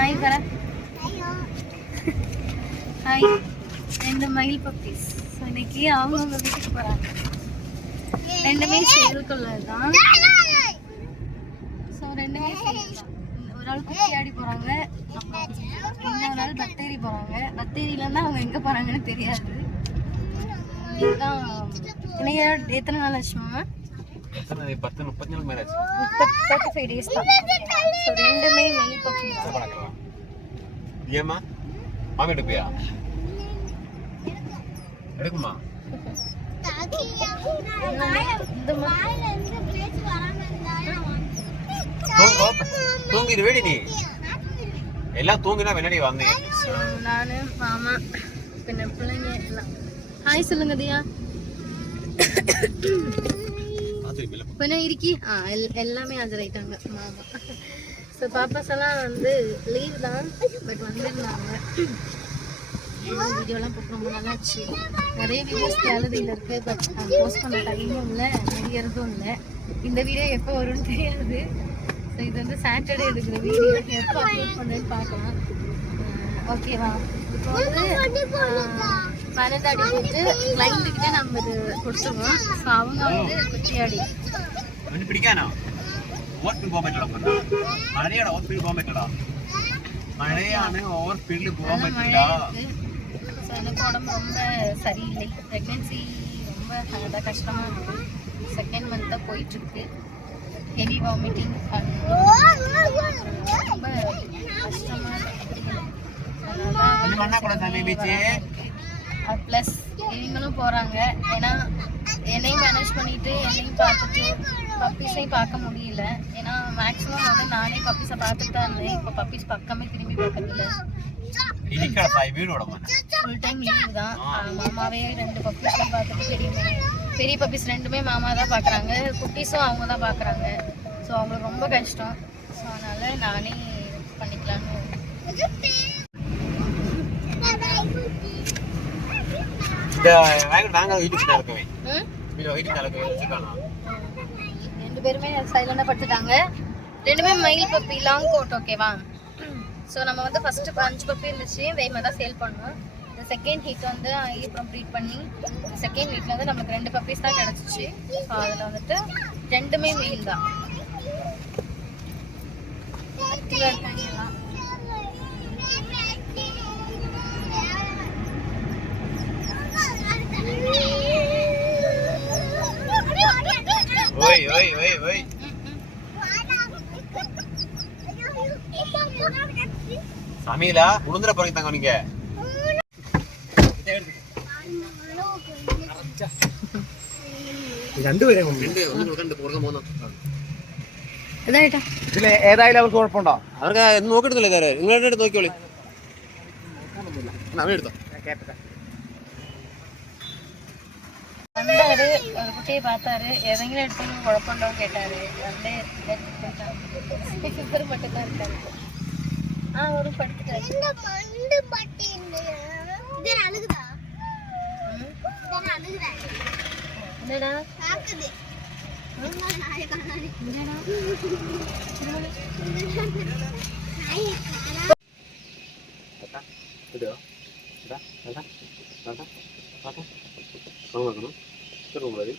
Hi வர hi. ரெண்டு மயில் பப்பீஸ். ஸோ இன்னைக்கு அவங்கவுங்க வீட்டுக்கு போகிறாங்க. ரெண்டுமே சேலுக்குள்ளதான். ஸோ ரெண்டுமே சேல் தான். ஒரு ஆள் குச்சியாடி போகிறாங்க, அப்புறம் இன்னொரு நாள் பத்தேரி போகிறாங்க. பத்தேரியிலேருந்து அவங்க எங்கே போகிறாங்கன்னு தெரியாது. இதுதான் இன்னைக்கு எத்தனை நாள் ஆச்சுமா? 35 நாள் ஆச்சு. 35 டேஸ் தான். ஸோ ரெண்டுமே மெயில் பப்பி தான். ஏமா மாமி எடுப்பியா? எடுக்குமா? தூங்கிடு வேடி நீ எல்லாம் தூங்கினா பின்னாடி வந்தீங்க. நானு மாமா பின்ன பிள்ளைங்க எல்லாம் ஹாய் சொல்லுங்க தியா. பின்ன இருக்கி எல்லாமே ஆஜராயிட்டாங்க மாமா. ஸோ பாப்பாஸ் எல்லாம் வந்து லீவ் தான், பட் வந்துருந்தாங்க. வீடியோலாம் போட்டு ரொம்ப நல்லாச்சு. நிறைய வீடியோஸ் கேலரியில் இருக்குது, பட் போஸ்ட் பண்ண டைமும் இல்லை, முடியறதும் இல்லை. இந்த வீடியோ எப்போ வரும்னு தெரியாது. ஸோ இது வந்து சாட்டர்டே எடுக்கிற வீடியோ, எப்போ அப்லோட் பண்ணுன்னு பார்க்கலாம். ஓகேவா? இப்போ வந்து 12 அடி போட்டு கிளைண்ட்டுக்கிட்டே நம்ம இது கொடுத்துருவோம். ஸோ அவங்க வந்து குச்சியாடி പിടിക്കാനോ ഓവർ സ്പീഡ് പോകാൻ പറ്റില്ല. മഴയാണ് ഓവർ സ്പീഡ് പോകാൻ പറ്റില്ല. മഴയാണ് ഓവർ സ്പീഡിൽ പോകാൻ പറ്റില്ല. எனக்கு உடம்பு ரொம்ப சரியில்லை. ப்ரெக்னென்சி ரொம்ப அதான் கஷ்டமாக இருக்குது. செகண்ட் மந்த் தான் போயிட்டுருக்கு. ஹெவி வாமிட்டிங் ரொம்ப கஷ்டமாக ப்ளஸ் இவங்களும் போகிறாங்க. ஏன்னா என்னையும் மேனேஜ் பண்ணிட்டு என்னையும் பார்த்துட்டு பப்பீஸையும் பார்க்க முடியல. ஏன்னா மேக்ஸிமம் வந்து நானே பப்பீஸை பார்த்துட்டு தான் இருந்தேன். இப்போ பப்பீஸ் பக்கமே திரும்பி பார்க்கறதில்ல. ஃபுல் டைம் லீவ் தான். மாமாவே 2 பப்பீஸ்லாம் பார்த்துட்டு பெரிய பப்பீஸ் ரெண்டுமே மாமா தான் பார்க்குறாங்க. குட்டீஸும் அவங்க தான் பார்க்குறாங்க. ஸோ அவங்களுக்கு ரொம்ப கஷ்டம். ஸோ அதனால் நானே பண்ணிக்கலான்னு. ரெண்டு பேருமே சைலண்டாக படுத்துட்டாங்க. ரெண்டுமே மயில் பப்பி, லாங் கோட். ஓகேவா? ஸோ நம்ம வந்து ஃபஸ்ட்டு 5 பப்பி இருந்துச்சு, வேகமாக தான் சேல் பண்ணோம். இந்த செகண்ட் ஹீட் வந்து அப்புறம் ப்ரீட் பண்ணி செகண்ட் ஹீட்டில் வந்து நமக்கு 2 பப்பீஸ் தான் கிடச்சிச்சு. ஸோ அதில் வந்துட்டு ரெண்டுமே மெயில் தான். ஆக்டிவாக இருக்காங்க எல்லாம். ஓய் ஓய் ஓய் ஓய் சமீலா உளுந்துற போறீங்க தங்க நீங்க. ഏതായാലും അവർക്ക് കുഴപ്പമുണ്ടോ? അവർക്ക് നോക്കിയിട്ടില്ല. നിങ്ങളുടെ നോക്കിയോളി. എടുത്തോ. வந்தாரு, ஒரு குட்டியை பார்த்தாரு. எவங்களும் எடுத்து குழப்பண்டோம் கேட்டாரு. வந்து ஃபிகர் மட்டும் தான் இருக்காரு. ஒரு படுத்துட்டாரு. என்னடா சொல்லக்கூடாது.